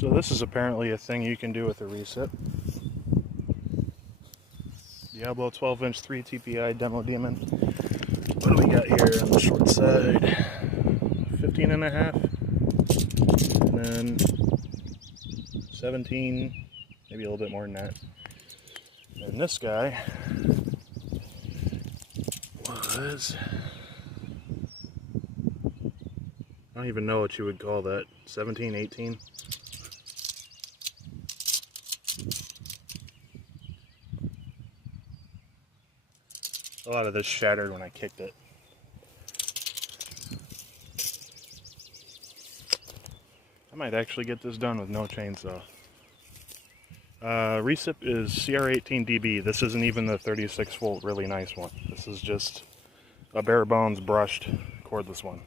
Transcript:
So this is apparently a thing you can do with a recip. Diablo 12-inch 3 TPI Demo Demon. What do we got here on the short side? 15 and a half. And then 17, maybe a little bit more than that. And this guy was, I don't even know what you would call that, 17, 18. A lot of this shattered when I kicked it. I might actually get this done with no chainsaw. Recip is CR18DB. This isn't even the 36 volt really nice one. This is just a bare bones brushed cordless one.